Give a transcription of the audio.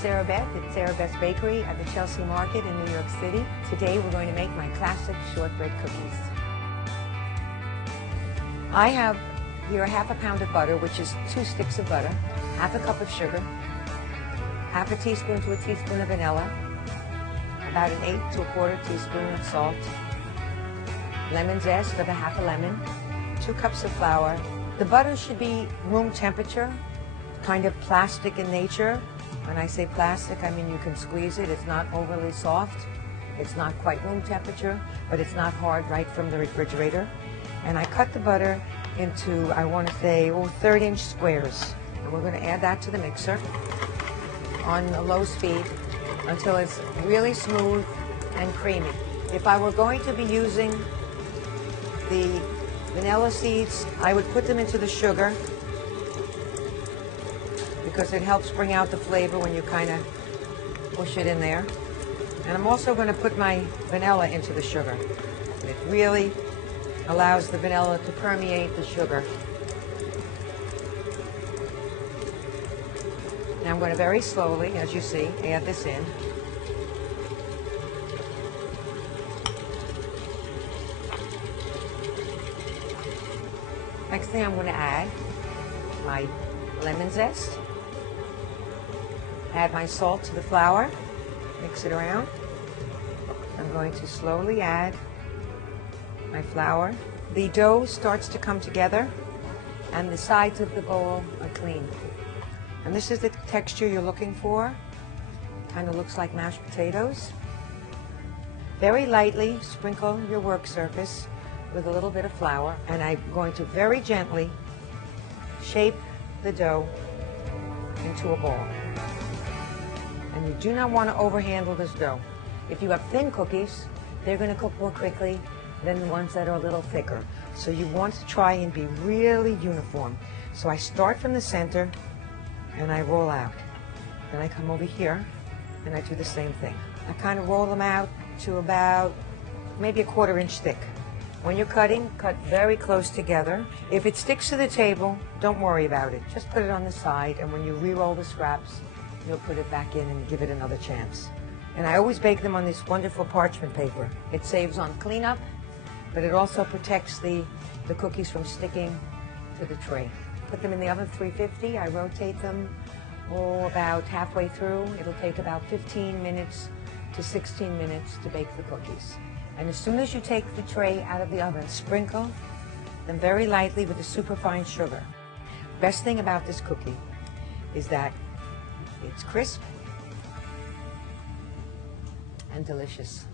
Sarabeth at Sarabeth's Bakery at the Chelsea Market in New York City. Today we're going to make my classic shortbread cookies. I have here half a pound of butter, which is 2 sticks of butter, half a cup of sugar, half a teaspoon to a teaspoon of vanilla, about an 1/8 to a 1/4 teaspoon of salt, lemon zest of a half a lemon, 2 cups of flour. The butter should be room temperature, kind of plastic in nature. When I say plastic, I mean you can squeeze it. It's not overly soft. It's not quite room temperature, but it's not hard right from the refrigerator. And I cut the butter into, I want to say, 1/3-inch squares. And we're going to add that to the mixer on a low speed until it's really smooth and creamy. If I were going to be using the vanilla seeds, I would put them into the sugar because it helps bring out the flavor when you kind of push it in there. And I'm also going to put my vanilla into the sugar. It really allows the vanilla to permeate the sugar. Now I'm going to very slowly, as you see, add this in. Next thing I'm going to add my lemon zest. Add my salt to the flour, mix it around. I'm going to slowly add my flour. The dough starts to come together and the sides of the bowl are clean. And this is the texture you're looking for. Kind of looks like mashed potatoes. Very lightly sprinkle your work surface with a little bit of flour, and I'm going to very gently shape the dough into a ball. And you do not want to overhandle this dough. If you have thin cookies, they're going to cook more quickly than the ones that are a little thicker. So you want to try and be really uniform. So I start from the center and I roll out. Then I come over here and I do the same thing. I kind of roll them out to about maybe a 1/4 inch thick. When you're cutting, cut very close together. If it sticks to the table, don't worry about it. Just put it on the side, and when you re-roll the scraps, you'll put it back in and give it another chance. And I always bake them on this wonderful parchment paper. It saves on cleanup, but it also protects the cookies from sticking to the tray. Put them in the oven 350. I rotate them about halfway through. It'll take about 15 minutes to 16 minutes to bake the cookies. And as soon as you take the tray out of the oven, sprinkle them very lightly with the superfine sugar. Best thing about this cookie is that it's crisp and delicious.